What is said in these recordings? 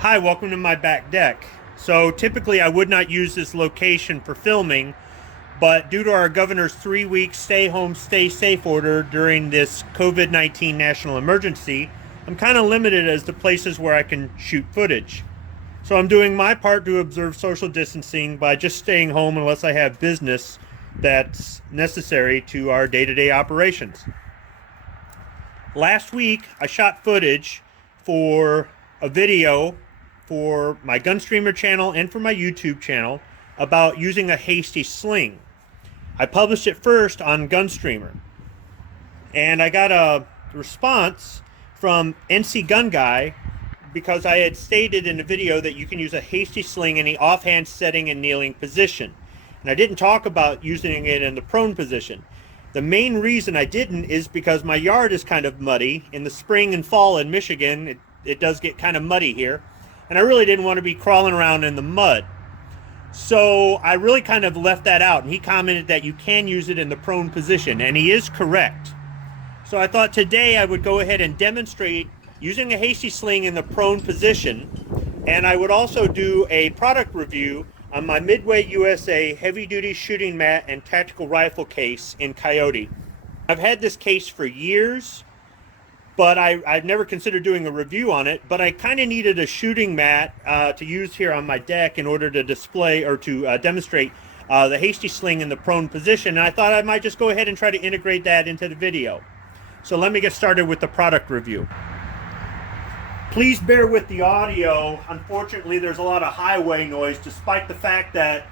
Hi, welcome to my back deck. So typically I would not use this location for filming, but due to our governor's 3-week stay home, stay safe order during this COVID-19 national emergency, I'm kind of limited as to places where I can shoot footage. So I'm doing my part to observe social distancing by just staying home unless I have business that's necessary to our day-to-day operations. Last week I shot footage for a video for my Gunstreamer channel and for my YouTube channel about using a Hasty Sling. I published it first on Gunstreamer, and I got a response from NC Gun Guy because I had stated in the video that you can use a Hasty Sling in the offhand setting and kneeling position, and I didn't talk about using it in the prone position. The main reason I didn't is because my yard is kind of muddy. In the spring and fall in Michigan, it does get kind of muddy here, and I really didn't want to be crawling around in the mud. So I really kind of left that out, and he commented that you can use it in the prone position, and he is correct. So I thought today I would go ahead and demonstrate using a Hasty Sling in the prone position, and I would also do a product review on my MidwayUSA heavy-duty shooting mat and tactical rifle case in Coyote. I've had this case for years, but I've never considered doing a review on it, but I kind of needed a shooting mat to use here on my deck in order to display or to demonstrate the Hasty Sling in the prone position, and I thought I might just go ahead and try to integrate that into the video. So let me get started with the product review. Please bear with the audio. Unfortunately, there's a lot of highway noise, despite the fact that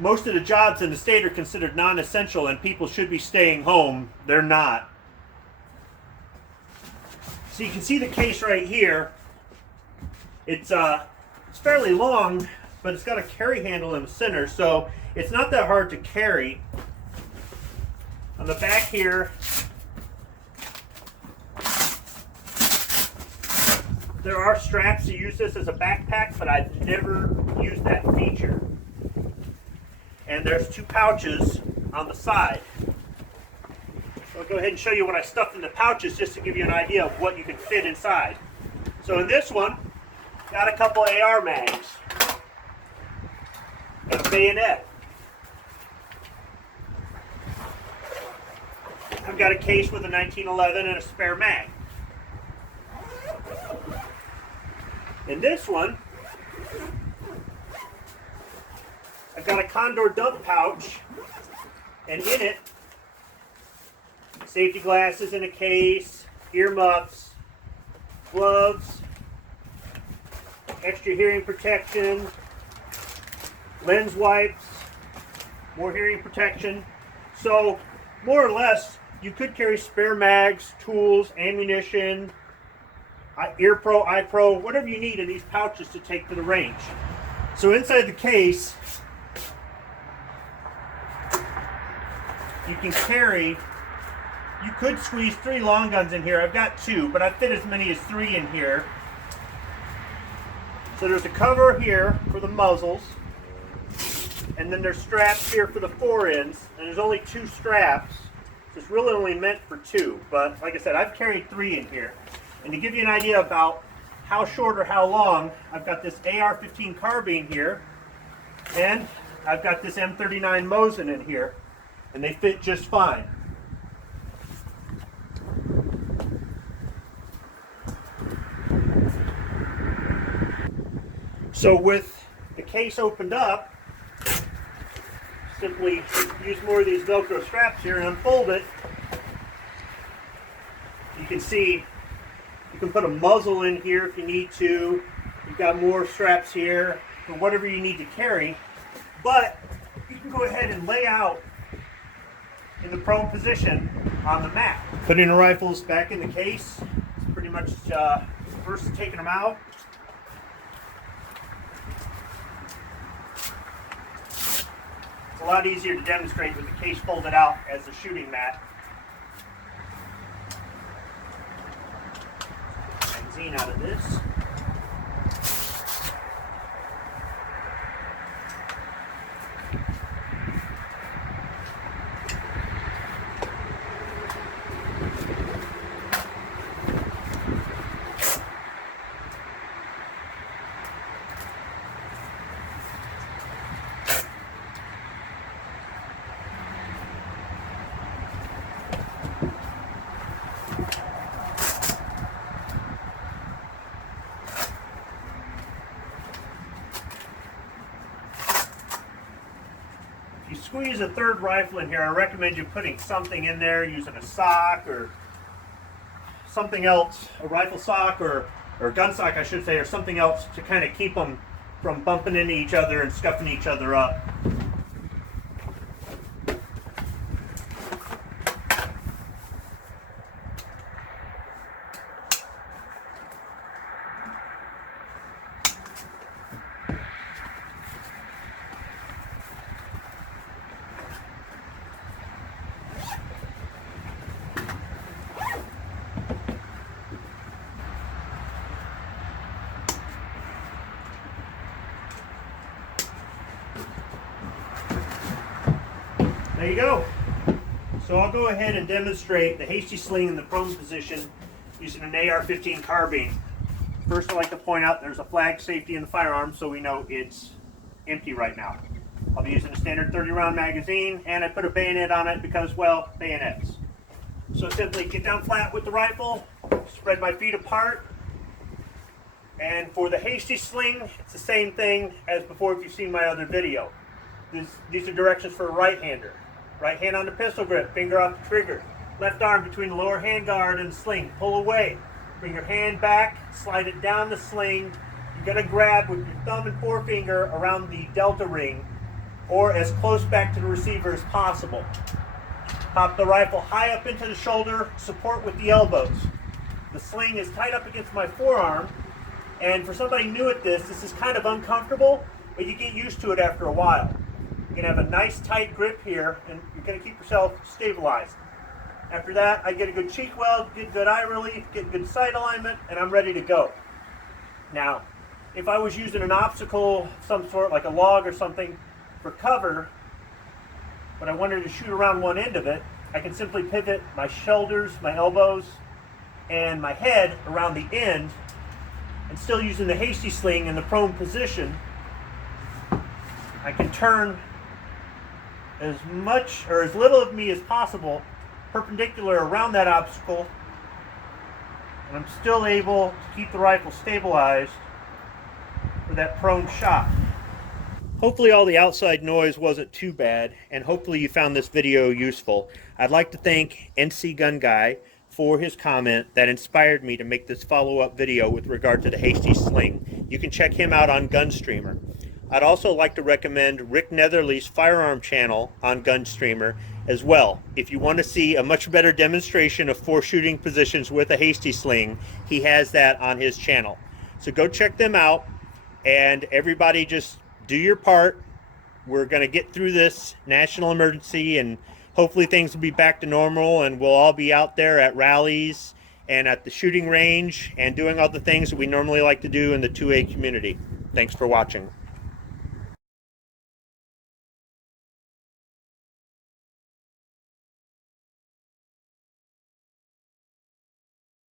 most of the jobs in the state are considered non-essential and people should be staying home. They're not. So you can see the case right here. It's fairly long, but it's got a carry handle in the center, so it's not that hard to carry. On the back here, there are straps to use this as a backpack, but I've never used that feature. And there's 2 pouches on the side. I'll go ahead and show you what I stuffed in the pouches just to give you an idea of what you can fit inside. So in this one, got a couple AR mags, got a bayonet. I've got a case with a 1911 and a spare mag. In this one, I've got a Condor dump pouch, and in it, safety glasses in a case, earmuffs, gloves, extra hearing protection, lens wipes, more hearing protection. So, more or less, you could carry spare mags, tools, ammunition, ear pro, eye pro, whatever you need in these pouches to take to the range. So inside the case, you can carry, you could squeeze 3 long guns in here. I've got 2, but I fit as many as 3 in here. So there's a cover here for the muzzles, and then there's straps here for the fore ends, and there's only 2 straps. So it's really only meant for 2, but like I said, I've carried 3 in here. And to give you an idea about how short or how long, I've got this AR-15 carbine here, and I've got this M39 Mosin in here, and they fit just fine. So with the case opened up, simply use more of these Velcro straps here and unfold it. You can see you can put a muzzle in here if you need to. You've got more straps here for whatever you need to carry. But you can go ahead and lay out in the prone position on the mat. Putting the rifles back in the case. It's pretty much first taking them out. It's a lot easier to demonstrate with the case folded out as a shooting mat. Magazine out of this. squeeze a third rifle in here, I recommend you putting something in there, using a sock or something else, a rifle sock or gun sock I should say, or something else to kind of keep them from bumping into each other and scuffing each other up. There you go. So I'll go ahead and demonstrate the Hasty Sling in the prone position using an AR-15 carbine. First, I'd like to point out there's a flag safety in the firearm, so we know it's empty right now. I'll be using a standard 30-round magazine, and I put a bayonet on it because, well, bayonets. So simply get down flat with the rifle, spread my feet apart, and for the Hasty Sling, it's the same thing as before if you've seen my other video. These are directions for a right-hander. Right hand on the pistol grip, finger off the trigger. Left arm between the lower handguard and the sling. Pull away. Bring your hand back, slide it down the sling. You're going to grab with your thumb and forefinger around the delta ring or as close back to the receiver as possible. Pop the rifle high up into the shoulder, support with the elbows. The sling is tight up against my forearm, and for somebody new at this is kind of uncomfortable, but you get used to it after a while. You're going to have a nice tight grip here, and you're going to keep yourself stabilized. After that, I get a good cheek weld, get good eye relief, get good sight alignment, and I'm ready to go. Now, if I was using an obstacle, some sort, like a log or something, for cover, but I wanted to shoot around one end of it, I can simply pivot my shoulders, my elbows, and my head around the end, and still using the Hasty Sling in the prone position, I can turn as much or as little of me as possible perpendicular around that obstacle, and I'm still able to keep the rifle stabilized for that prone shot. Hopefully all the outside noise wasn't too bad, and hopefully you found this video useful. I'd like to thank NC Gun Guy for his comment that inspired me to make this follow-up video with regard to the Hasty Sling. You can check him out on Gunstreamer. I'd also like to recommend Rick Netherly's Firearm channel on Gunstreamer as well. If you want to see a much better demonstration of 4 shooting positions with a Hasty Sling, he has that on his channel. So go check them out, and everybody just do your part. We're going to get through this national emergency, and hopefully things will be back to normal, and we'll all be out there at rallies and at the shooting range and doing all the things that we normally like to do in the 2A community. Thanks for watching.